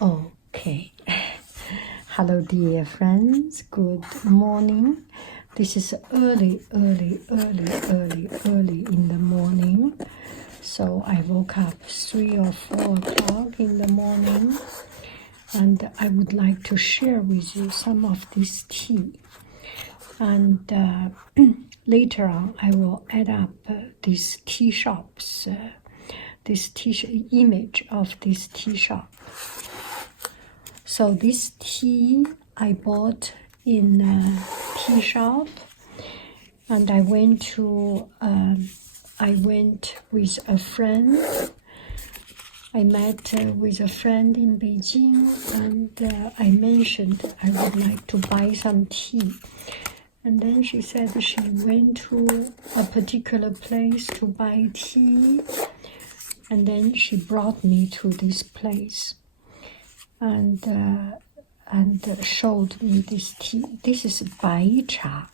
Okay. Hello, dear friends. Good morning. This is early in the morning. So I woke up 3 or 4 o'clock in the morning, and I would like to share with you some of this tea. And later on, I will add up these tea shops, this image of this tea shop. So this tea I bought in a tea shop, and I went with a friend. I met with a friend in Beijing, and I mentioned I would like to buy some tea. And then she said she went to a particular place to buy tea, and then she brought me to this place and showed me this tea. This is Bai Cha.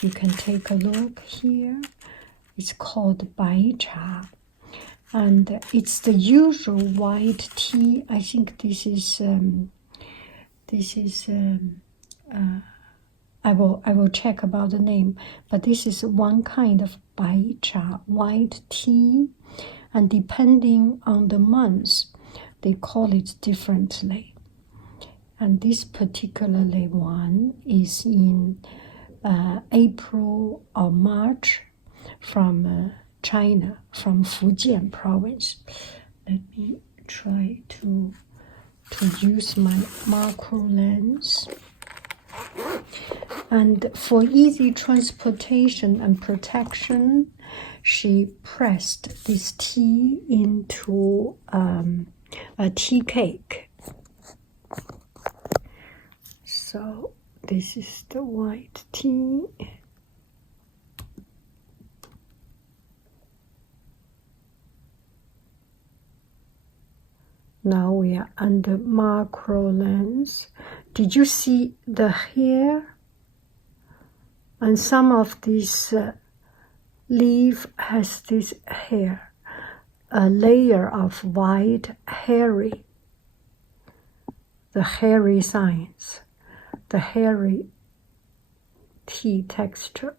You can take a look here. It's called Bai Cha, and it's the usual white tea. I think this is I will check about the name, but this is one kind of Bai Cha white tea, and depending on the month, they call it differently. And this particularly one is in April or March from China, from Fujian province. Let me try to use my macro lens. And for easy transportation and protection, she pressed this tea into a tea cake. So this is the white tea. Now we are under macro lens. Did you see the hair? And some of this leaf has this hair, a layer of white hairy, the hairy signs, the hairy tea texture.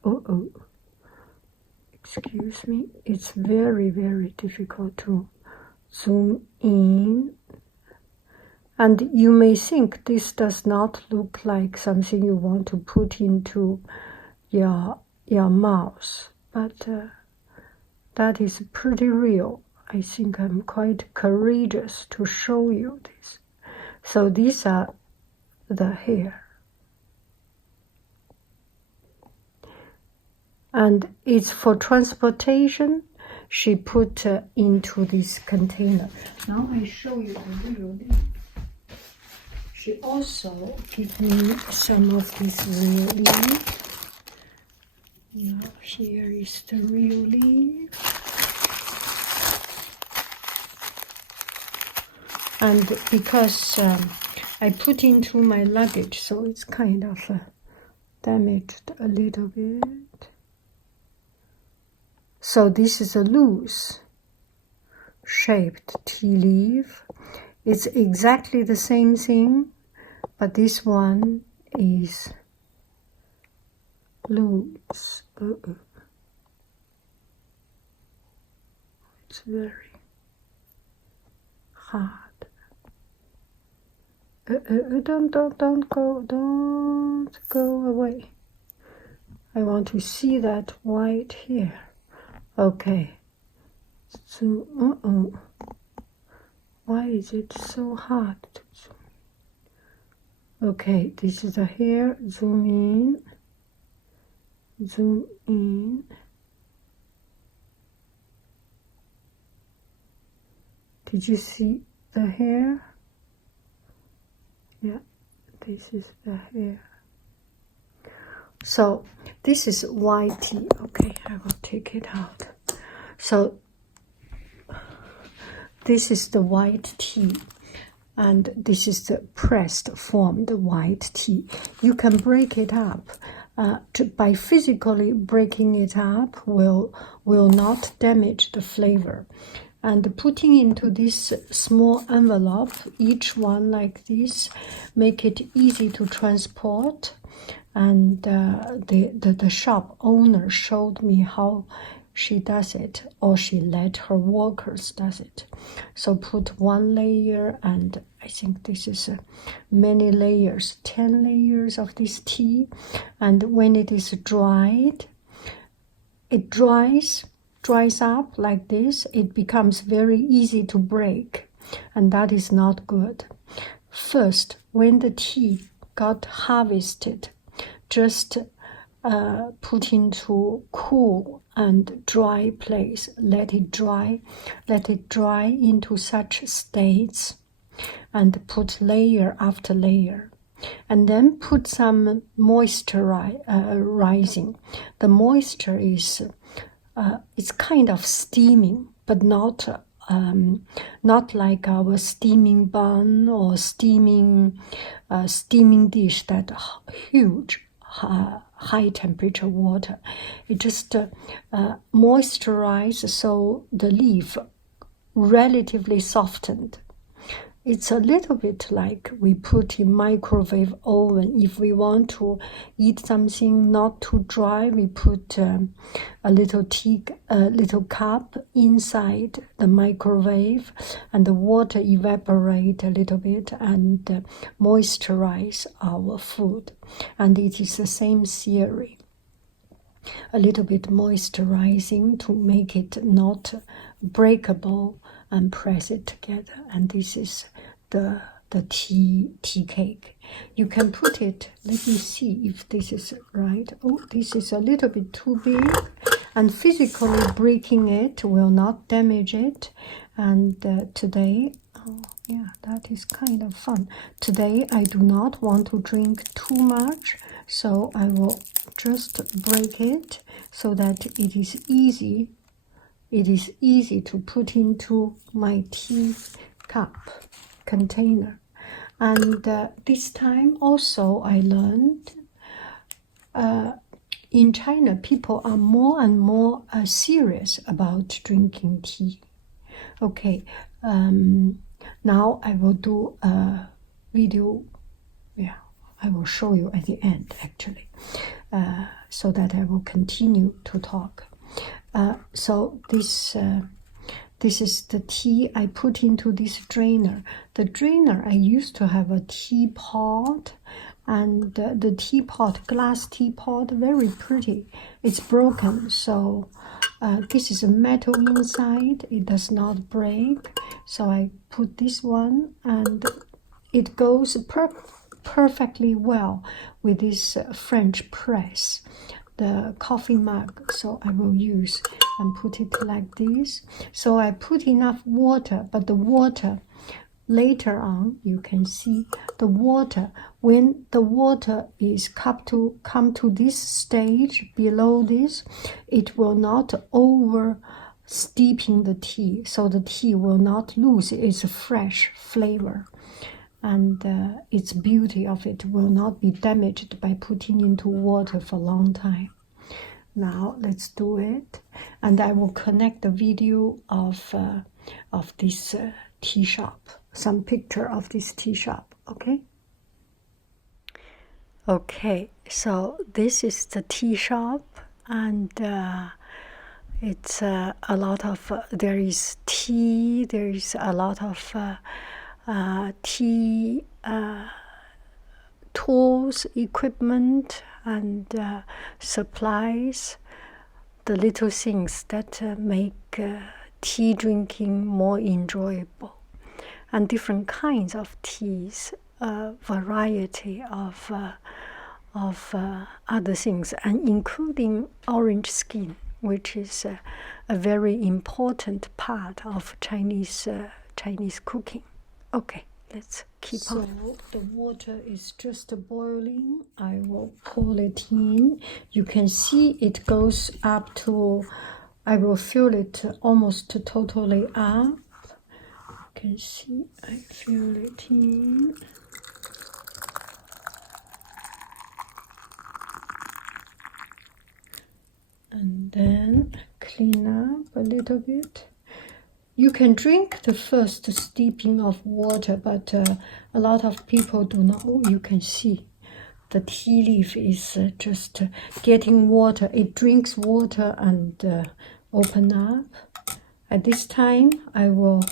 Excuse me, it's very, very difficult to zoom in. And you may think this does not look like something you want to put into your mouth, but that is pretty real. I think I'm quite courageous to show you this. So these are the hair. And it's for transportation. She put into this container. Now I show you the real leaf. She also gave me some of this real leaf. Now here is the real leaf. And because I put into my luggage, so it's kind of damaged a little bit. So this is a loose shaped tea leaf. It's exactly the same thing, but this one is loose. It's very hard. Don't go away. I want to see that white here. Okay. So, why is it so hard to zoom? Okay, this is the hair. Zoom in. Zoom in. Did you see the hair? Yeah, this is the hair. So this is white tea. Okay, I will take it out. So this is the white tea, and this is the pressed form, the white tea. You can break it up. By physically breaking it up will not damage the flavor. and putting into this small envelope, each one like this, make it easy to transport. And the shop owner showed me how she does it, or she let her workers does it. So put one layer, and I think this is many layers, 10 layers of this tea. And when it is dried, it dries up like this. It becomes very easy to break, and that is not good. First, when the tea got harvested, just put into cool and dry place. Let it dry into such states, and put layer after layer, and then put some moisturizing. The moisture is it's kind of steaming, but not like our steaming bun or steaming dish, that huge high temperature water. It just moisturizes, so the leaf relatively softened. It's a little bit like we put in microwave oven. If we want to eat something not too dry, we put a little cup inside the microwave, and the water evaporate a little bit and moisturize our food. And it is the same theory. A little bit moisturizing to make it not breakable, and press it together. And this is the tea cake. You can put it, let me see if this is right. Oh, this is a little bit too big, and physically breaking it will not damage it. And today, oh yeah, that is kind of fun. Today I do not want to drink too much, so I will just break it so that it is easy. It is easy to put into my tea cup container. And this time also I learned in China, people are more and more serious about drinking tea. Okay, now I will do a video. Yeah, I will show you at the end, actually, so that I will continue to talk. So this is the tea I put into this drainer. The drainer, I used to have a teapot, and the teapot, glass teapot, very pretty. It's broken, so this is a metal inside. It does not break. So I put this one, and it goes perfectly well with this French press, the coffee mug. So I will use and put it like this. So I put enough water, but the water later on, you can see the water, when the water is come to this stage below this, it will not over steeping the tea, so the tea will not lose its fresh flavor, and its beauty of it will not be damaged by putting into water for a long time. Now let's do it, and I will connect the video of this tea shop, some picture of this tea shop. Okay, so this is the tea shop, and it's a lot of there is tea, there is a lot of tea tools, equipment, and supplies, the little things that make tea drinking more enjoyable, and different kinds of teas, variety of other things, and including orange skin, which is a very important part of Chinese cooking. Okay, let's keep on. So the water is just boiling. I will pour it in. You can see it goes up to, I will fill it almost totally up. You can see I fill it in. And then clean up a little bit. You can drink the first steeping of water, but a lot of people do not. Oh, you can see the tea leaf is just getting water. It drinks water and open up. At this time, I will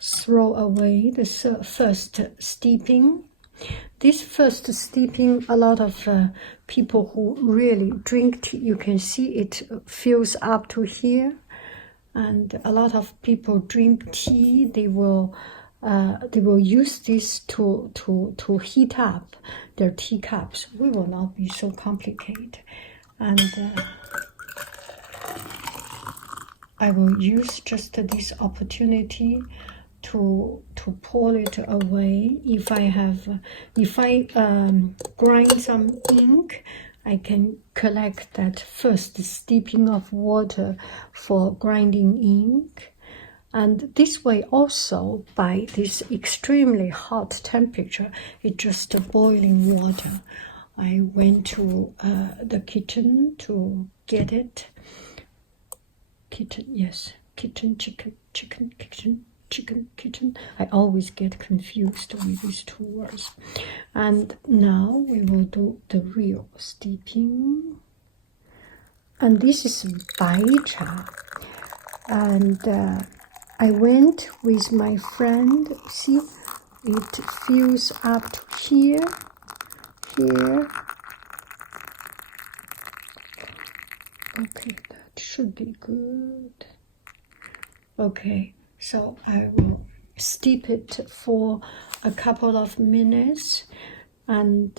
throw away the first steeping. This first steeping, a lot of people who really drink tea, you can see it fills up to here. And a lot of people drink tea. They will use this to heat up their teacups. We will not be so complicated, and I will use just this opportunity to pour it away. If I grind some ink, I can collect that first steeping of water for grinding ink. And this way also, by this extremely hot temperature, it's just boiling water. I went to the kitchen to get it. Kitchen, yes, kitchen, kitchen. I always get confused with these two words. And now we will do the real steeping. And this is Bai Cha. And I went with my friend. See, it fills up to here. Okay, that should be good. Okay, so I will steep it for a couple of minutes, and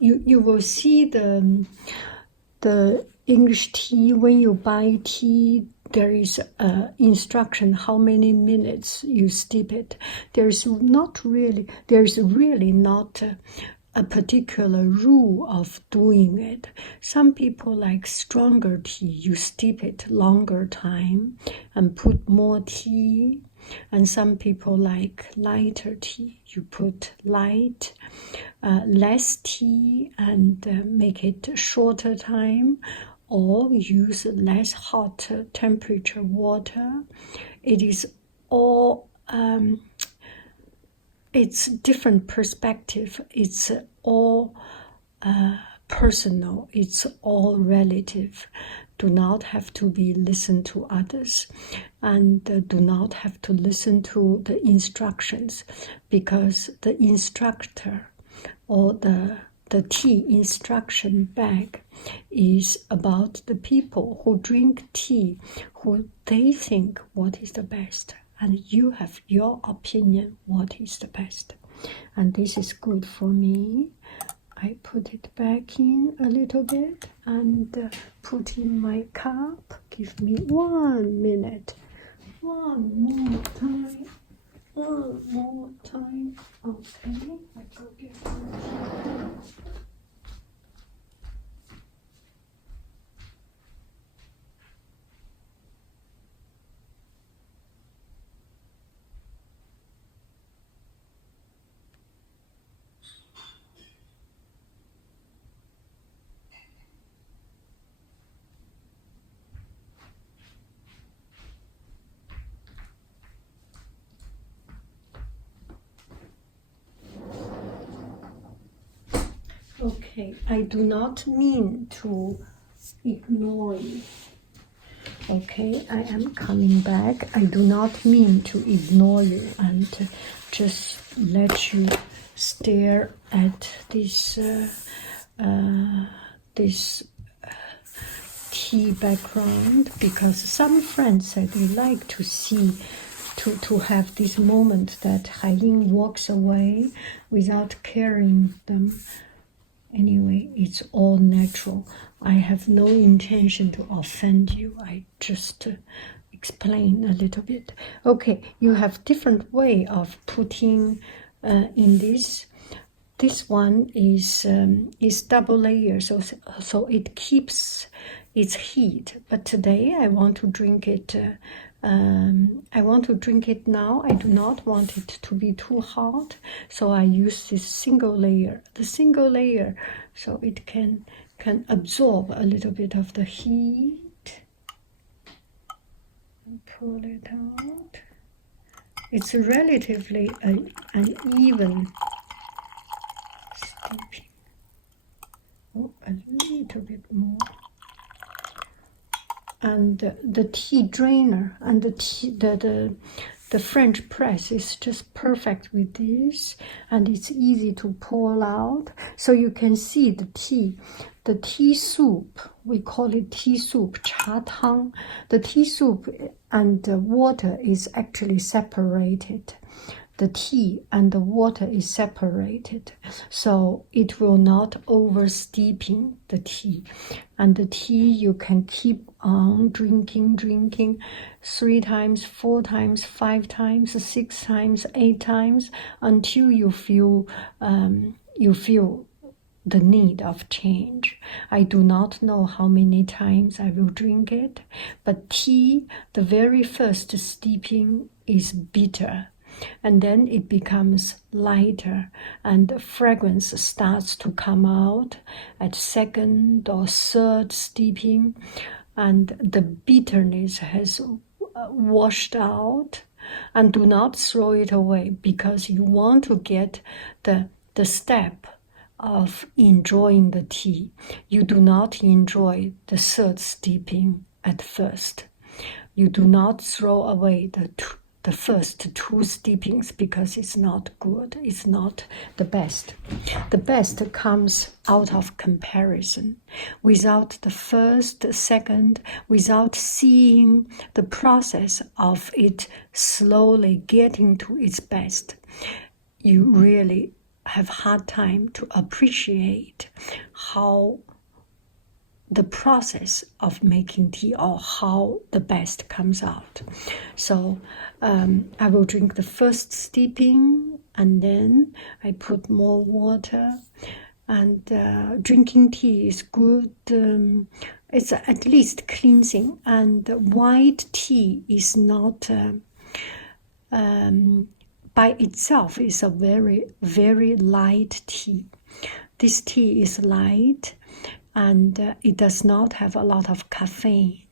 you will see the English tea. When you buy tea, there is instruction how many minutes you steep it. There's really not a particular rule of doing it. Some people like stronger tea, you steep it longer time and put more tea. And some people like lighter tea, you put less tea and make it shorter time, or use less hot temperature water. It is all it's different perspective. It's all personal. It's all relative. Do not have to be listened to others, and do not have to listen to the instructions, because the instructor or the tea instruction bag is about the people who drink tea, who they think what is the best, and you have your opinion what is the best. And this is good for me. I put it back in a little bit and put in my cup. Give me 1 minute. One more time. Okay, I go get it. Okay, I do not mean to ignore you. Okay, I am coming back. I do not mean to ignore you and just let you stare at this tea background, because some friends said they like to see to have this moment that Haiying walks away without carrying them. Anyway, it's all natural. I have no intention to offend you. I just explain a little bit. Okay, you have different way of putting in this. This one is double layer, so it keeps its heat. But today I want to drink it. I want to drink it now. I do not want it to be too hot, so I use this single layer. The single layer, so it can absorb a little bit of the heat. pull it out. It's relatively uneven steeping. Oh, a little bit more. And the tea drainer and the French press is just perfect with this, and it's easy to pour out. So you can see the tea soup, we call it tea soup, cha tang. The tea soup and the water is actually separated. The tea and the water is separated, so it will not over steeping the tea. And the tea you can keep on drinking 3 times, 4 times, 5 times, 6 times, 8 times, until you feel the need of change. I do not know how many times I will drink it, but tea, the very first steeping is bitter, and then it becomes lighter, and the fragrance starts to come out at second or third steeping, and the bitterness has washed out. And do not throw it away, because you want to get the step of enjoying the tea. You do not enjoy the third steeping at first. You do not throw away the first 2 steepings, because it's not good. It's not the best. The best comes out of comparison. Without the first, second, without seeing the process of it slowly getting to its best, you really have hard time to appreciate how the process of making tea, or how the best comes out. So I will drink the first steeping, and then I put more water. And drinking tea is good. It's at least cleansing. And white tea is not, by itself, is a very, very light tea. This tea is light, and it does not have a lot of caffeine.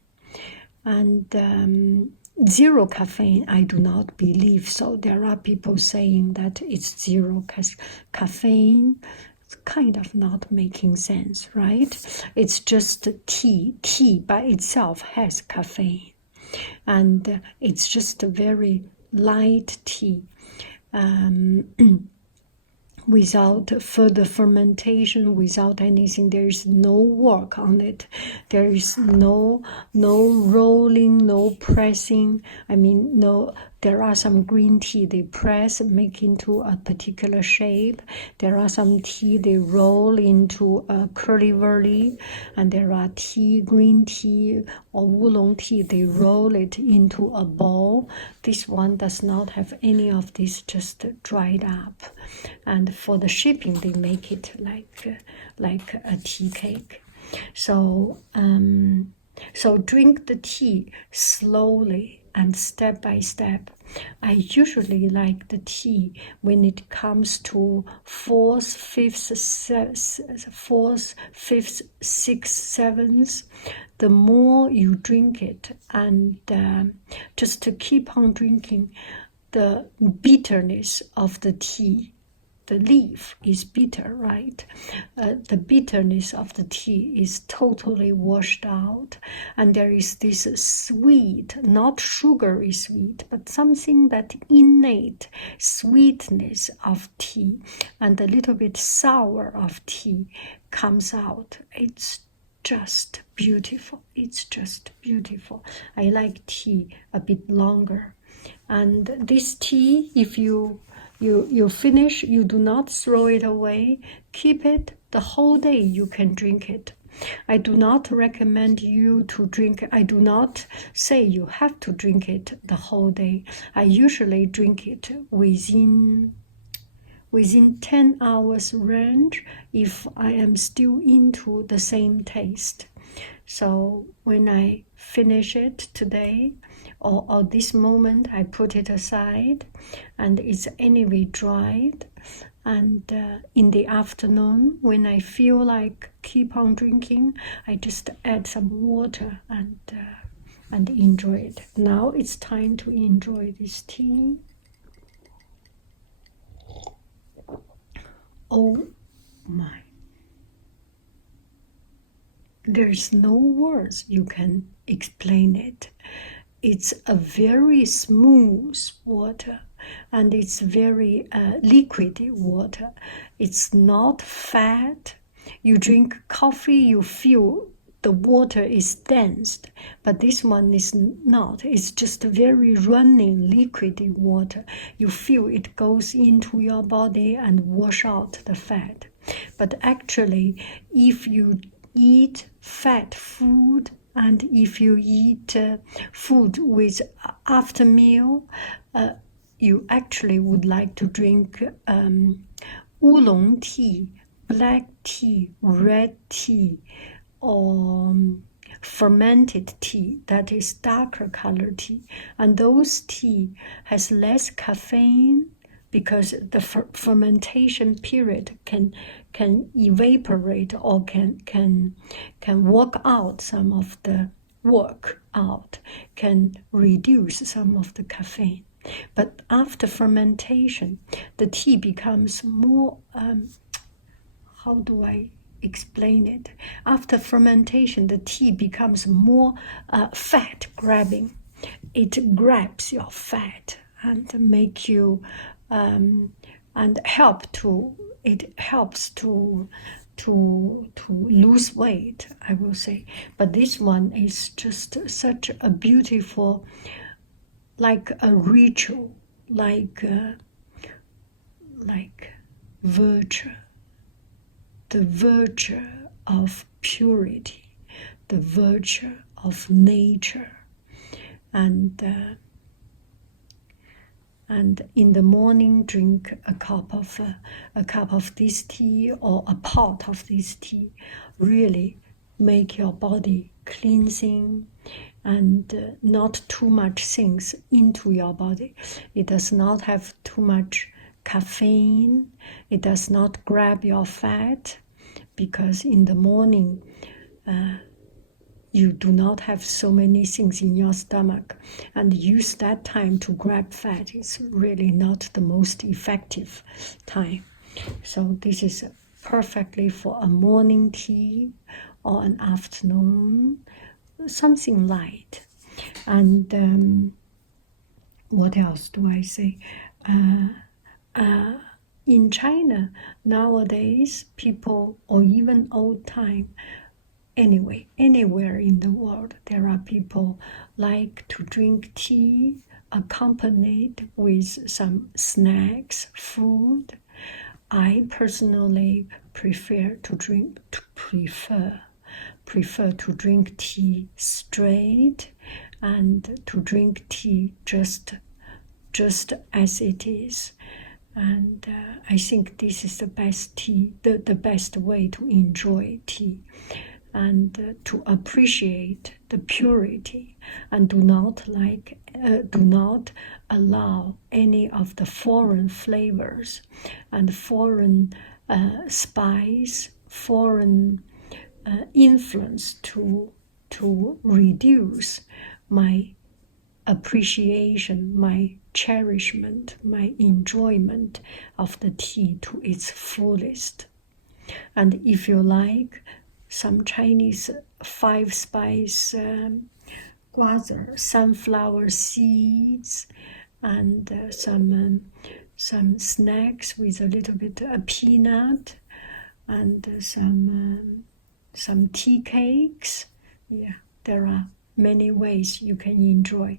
And zero caffeine, I do not believe so. There are people saying that it's zero caffeine. It's kind of not making sense, right? It's just tea. Tea by itself has caffeine, and it's just a very light tea. Without further fermentation, without anything. There is no work on it. There is no rolling, no pressing. I mean, no. There are some green tea they press, make into a particular shape. There are some tea they roll into a curly-whirly, and there are green tea or oolong tea, they roll it into a ball. This one does not have any of this, just dried up. And for the shipping, they make it like a tea cake. So drink the tea slowly and step by step. I usually like the tea when it comes to 4th, 5th, 6th, 7th. The more you drink it, and just to keep on drinking, the bitterness of the tea. The leaf is bitter, right? The bitterness of the tea is totally washed out, and there is this sweet, not sugary sweet, but something that innate sweetness of tea, and a little bit sour of tea comes out. It's just beautiful. It's just beautiful. I like tea a bit longer. And this tea, if you finish, you do not throw it away. Keep it the whole day. You can drink it. I do not recommend you to drink. I do not say you have to drink it the whole day. I usually drink it within 10 hours range if I am still into the same taste. So when I finish it today, or this moment, I put it aside, and it's anyway dried. And in the afternoon, when I feel like keep on drinking, I just add some water and and enjoy it. Now it's time to enjoy this tea. Oh my. There's no words you can explain it. It's a very smooth water, and it's very liquidy water. It's not fat. You drink coffee, you feel the water is dense, but this one is not. It's just very running, liquidy water. You feel it goes into your body and wash out the fat. But actually, if you eat fat food, and if you eat food with after meal, you actually would like to drink oolong tea, black tea, red tea, or fermented tea, that is darker color tea. And those tea has less caffeine, because the fermentation period can evaporate or can work out some of the can reduce some of the caffeine. But after fermentation, the tea becomes more how do I explain it? After fermentation, the tea becomes more fat grabbing. It grabs your fat and make you and it helps to lose weight, I will say. But this one is just such a beautiful, like a ritual, like virtue, the virtue of purity, the virtue of nature. And in the morning, drink a cup of this tea or a pot of this tea. Really make your body cleansing, and not too much things into your body. It does not have too much caffeine. It does not grab your fat, because in the morning you do not have so many things in your stomach, and use that time to grab fat is really not the most effective time. So this is perfectly for a morning tea or an afternoon, something light. And what else do I say? In China nowadays, people, or even old time, anyway, anywhere in the world, there are people like to drink tea accompanied with some snacks, food. I personally prefer to drink tea straight, and to drink tea just as it is. And I think this is the best tea, the best way to enjoy tea, and to appreciate the purity, and do not allow any of the foreign flavors and foreign spice, foreign influence to reduce my appreciation, my cherishment, my enjoyment of the tea to its fullest. And if you like some Chinese 5-spice guazi, sunflower seeds, and some snacks with a little bit of peanut, and some tea cakes. Yeah, there are many ways you can enjoy.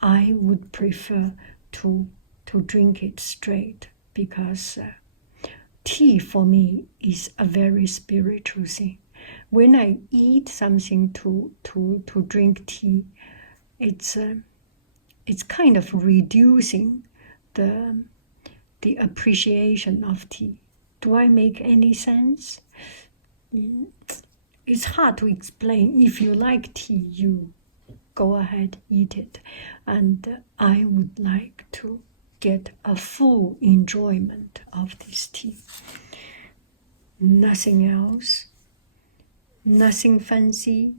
I would prefer to drink it straight, because tea for me is a very spiritual thing. When I eat something to drink tea, it's kind of reducing the appreciation of tea. Do I make any sense? It's hard to explain. If you like tea, you go ahead, eat it. And I would like to get a full enjoyment of this tea. Nothing else, nothing fancy.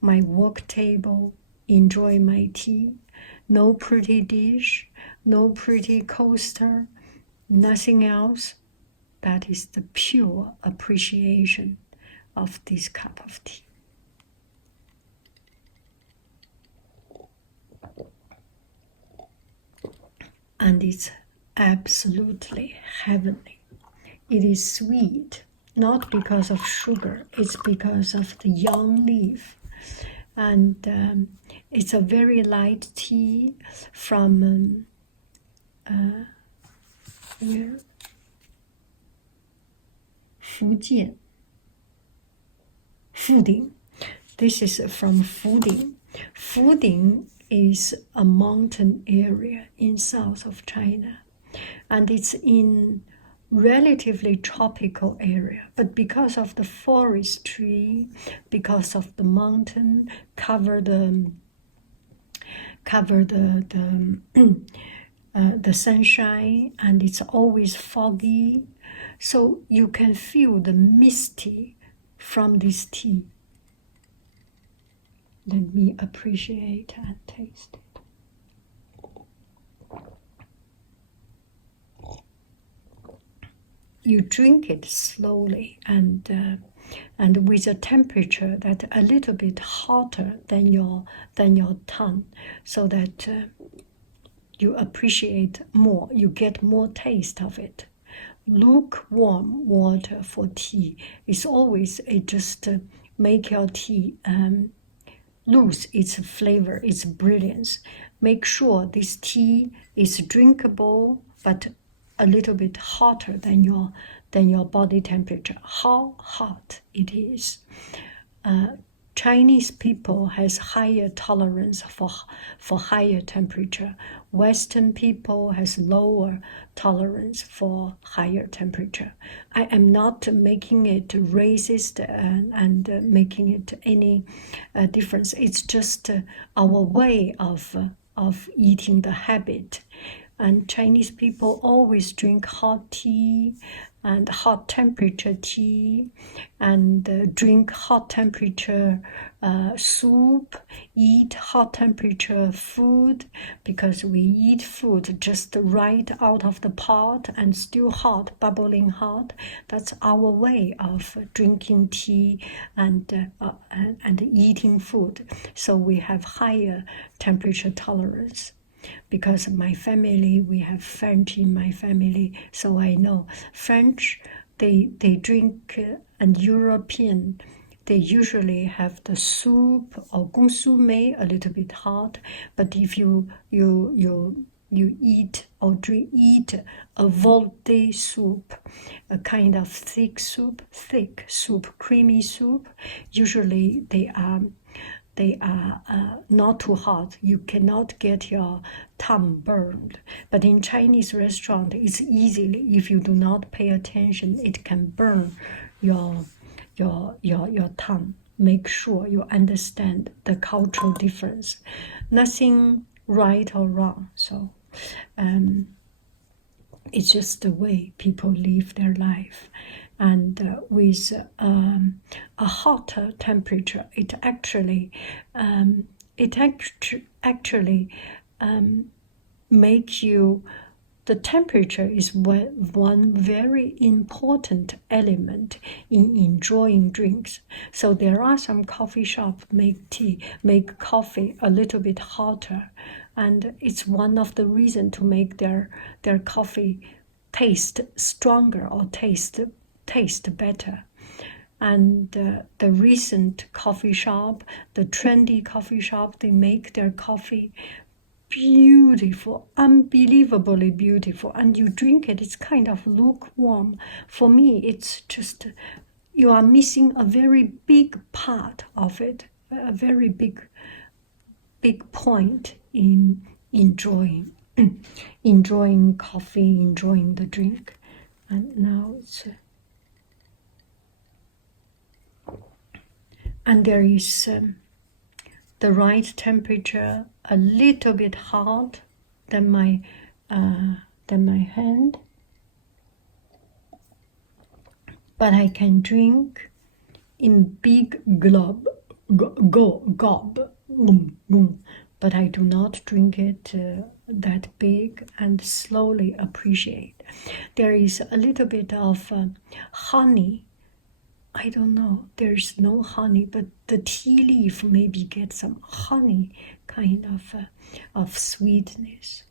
My work table enjoy my tea. No pretty dish, no pretty coaster, nothing else. That is the pure appreciation of this cup of tea. And it's absolutely heavenly. It is sweet, not because of sugar, it's because of the young leaf. And it's a very light tea from where? Fujian. Fuding. This is from Fuding. Fuding is a mountain area in south of China, and it's in relatively tropical area, but because of the forestry, because of the mountain, cover the sunshine, and it's always foggy, so you can feel the misty from this tea. Let me appreciate and taste it. You drink it slowly and with a temperature that a little bit hotter than your tongue, so that you appreciate more, you get more taste of it. Lukewarm water for tea is always just make your tea lose its flavor, its brilliance. Make sure this tea is drinkable, but a little bit hotter than your body temperature. How hot it is. Chinese people has higher tolerance for higher temperature. Western people has lower tolerance for higher temperature. I am not making it racist and making it any difference. It's just our way of eating, the habit. And Chinese people always drink hot tea and hot temperature tea, and drink hot temperature soup, eat hot temperature food, because we eat food just right out of the pot and still hot, bubbling hot. That's our way of drinking tea and eating food. So we have higher temperature tolerance. Because my family, we have French in my family, so I know French, they drink, and European, they usually have the soup or consommé a little bit hot. But if you eat or eat a volte soup, a kind of thick soup, creamy soup, usually they are not too hot. You cannot get your tongue burned. But in Chinese restaurant, it's easily, if you do not pay attention, it can burn your tongue. Make sure you understand the cultural difference. Nothing right or wrong. So it's just the way people live their life. And with a hotter temperature, it actually make you. The temperature is one very important element in enjoying drinks. So there are some coffee shops make coffee a little bit hotter, and it's one of the reasons to make their coffee taste stronger or taste better. And the recent coffee shop, the trendy coffee shop, they make their coffee beautiful, unbelievably beautiful, and you drink it, it's kind of lukewarm. For me, it's just, you are missing a very big part of it, a very big point in enjoying coffee, enjoying the drink. And now it's and there is the right temperature, a little bit hot than my hand, but I can drink in big gob, but I do not drink it that big, and slowly appreciate. There is a little bit of honey. I don't know, there's no honey, but the tea leaf maybe gets some honey kind of sweetness.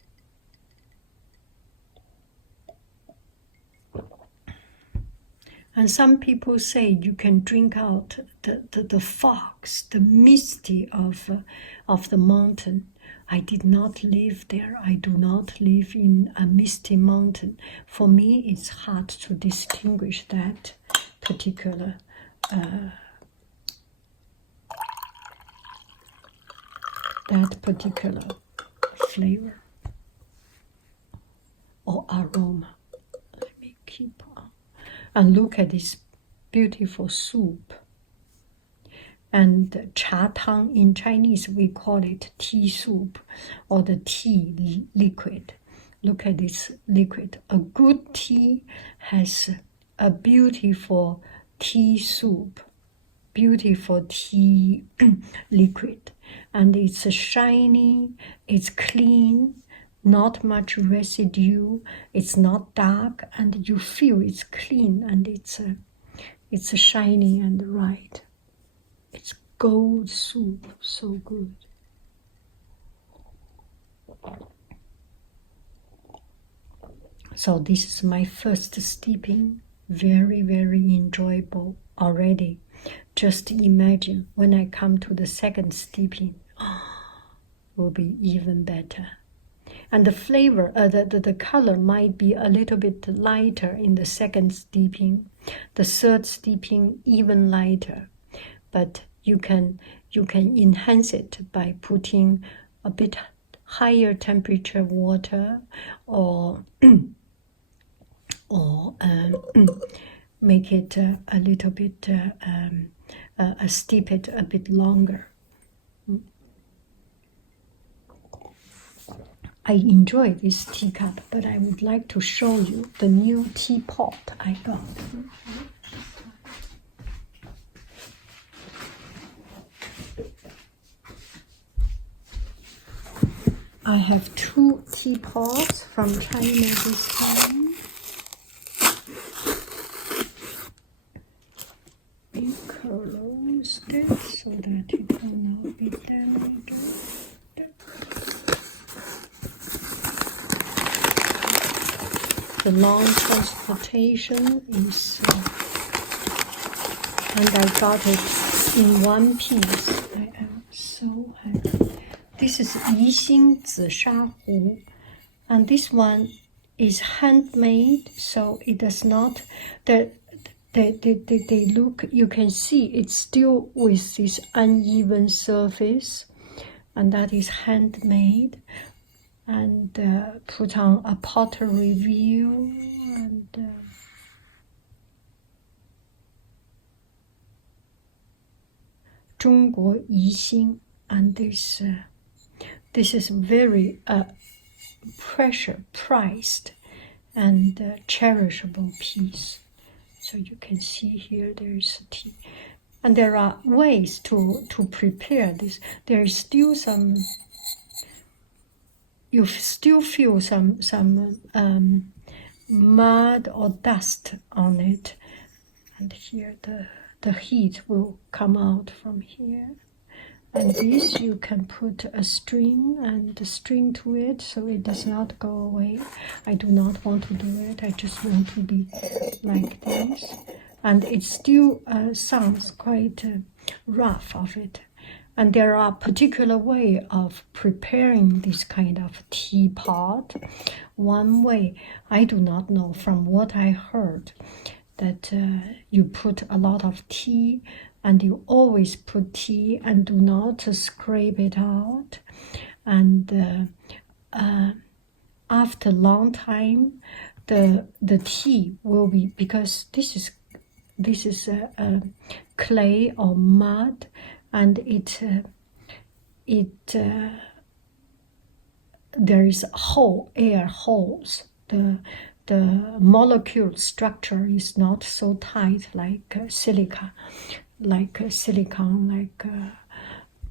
And some people say you can drink out the fogs, the misty of the mountain. I did not live there. I do not live in a misty mountain. For me, it's hard to distinguish that particular flavor or aroma. Let me keep on. And look at this beautiful soup. And cha tang in Chinese, we call it tea soup or the tea liquid. Look at this liquid. A good tea has a beautiful tea soup, beautiful tea liquid. And it's shiny, it's clean, not much residue, it's not dark, and you feel it's clean, and it's shiny and right. It's gold soup, so good. So this is my first steeping, very, very enjoyable already. Just imagine when I come to the second steeping, will be even better. And the flavor, the color might be a little bit lighter in the second steeping, the third steeping even lighter. But you can enhance it by putting a bit higher temperature water, or make it a little bit steep it a bit longer. I enjoy this teacup, but I would like to show you the new teapot I got. I have 2 teapots from China this time. Be closed so that it will not be damaged. The long transportation is, and I got it in one piece. I am so happy. This is Yixing Zisha Hu, and this one is handmade, so it does not. They look. You can see it's still with this uneven surface, and that is handmade. And put on a pottery wheel, and Zhongguo Yixing, and this is very precious, priced, and cherishable piece. So you can see here there is a tea, and there are ways to prepare this. There is still some. You still feel some mud or dust on it, and here the heat will come out from here. And this you can put a string to it, so it does not go away. I do not want to do it. I just want to be like this, and it still sounds quite rough of it. And there are particular way of preparing this kind of teapot. One way, I do not know, from what I heard, that you put a lot of tea, and you always put tea and do not scrape it out. And after a long time, the tea will be, because this is clay or mud, and there is air holes. The molecule structure is not so tight like silica, like silicon, like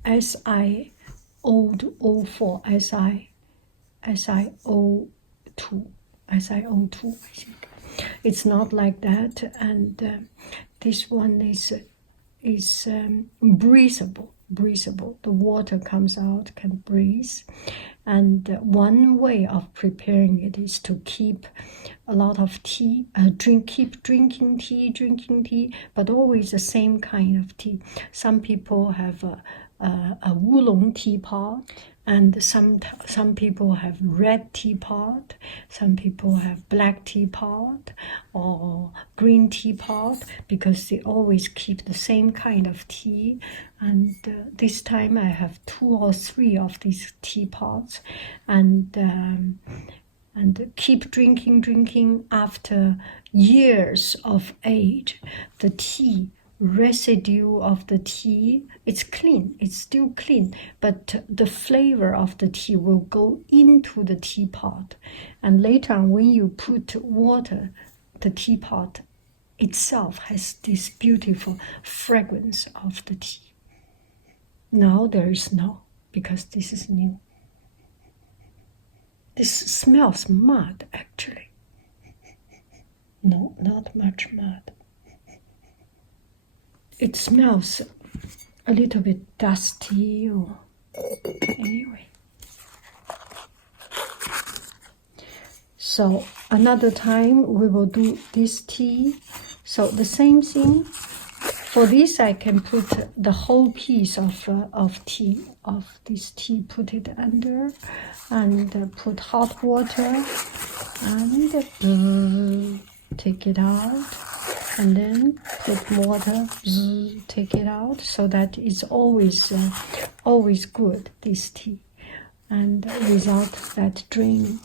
SiO4, SiO2, I think. It's not like that, and this one is breathable. The water comes out, can breathe. And one way of preparing it is to keep a lot of tea, keep drinking tea, but always the same kind of tea. Some people have a oolong teapot, and some people have red teapot, some people have black teapot or green teapot, because they always keep the same kind of tea. And this time I have 2 or 3 of these teapots, and keep drinking. After years of age, the tea residue of the tea, it's clean, it's still clean, but the flavor of the tea will go into the teapot, and later on when you put water, the teapot itself has this beautiful fragrance of the tea. Now there is no, because this is new. This smells mud, actually. No, not much mud. It smells a little bit dusty, or anyway. So another time we will do this tea. So the same thing. For this, I can put the whole piece of this tea, put it under, and put hot water, and take it out, and then put water, take it out, so that it's always good, this tea, and without that draining.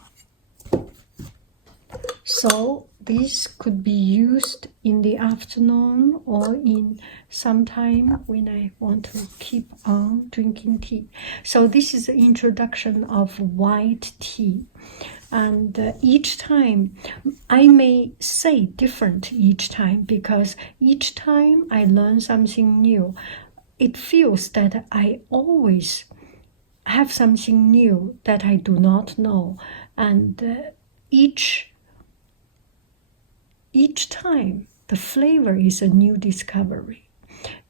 So this could be used in the afternoon or in some time when I want to keep on drinking tea. So this is the introduction of white tea. And each time, I may say different each time, because each time I learn something new, it feels that I always have something new that I do not know. And each time, the flavor is a new discovery.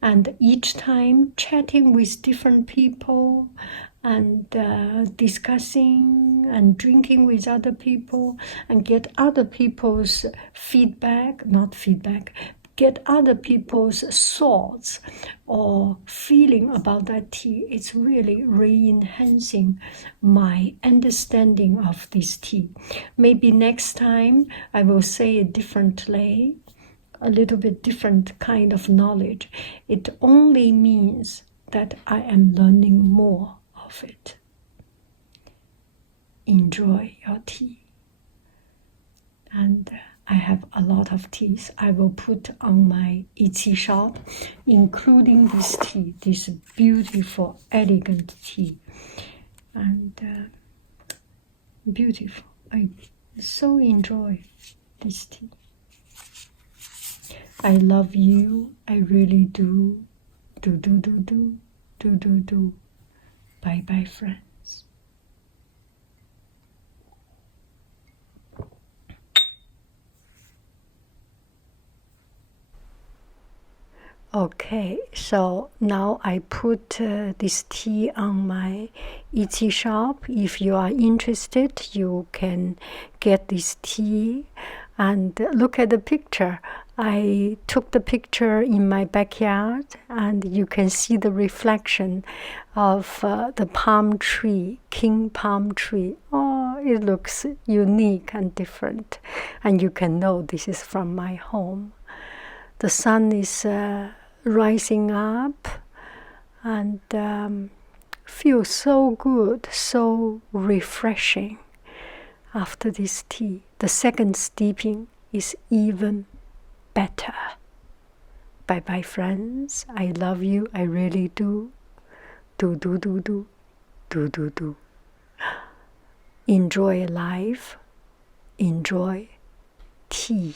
And each time, chatting with different people and discussing and drinking with other people, and get other people's get other people's thoughts or feeling about that tea. It's really re-enhancing my understanding of this tea. Maybe next time I will say it differently, a little bit different kind of knowledge. It only means that I am learning more of it. Enjoy your tea. And I have a lot of teas I will put on my Etsy shop, including this tea, this beautiful, elegant tea. And beautiful. I so enjoy this tea. I love you. I really do. Do. Bye, friends. Okay, so now I put this tea on my Etsy shop. If you are interested, you can get this tea. And look at the picture. I took the picture in my backyard, and you can see the reflection of the palm tree, king palm tree. Oh, it looks unique and different. And you can know this is from my home. The sun is rising up, and feels so good, so refreshing after this tea. The second steeping is even better. Bye, friends. I love you. I really do. Do. Enjoy life. Enjoy tea.